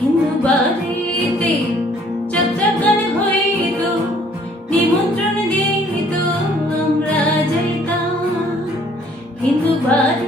হিন্দু বাড়িতে যাত্রা গান হইত, নিমন্ত্রণ দিত, আমরা যাইতাম হিন্দু বাড়ি।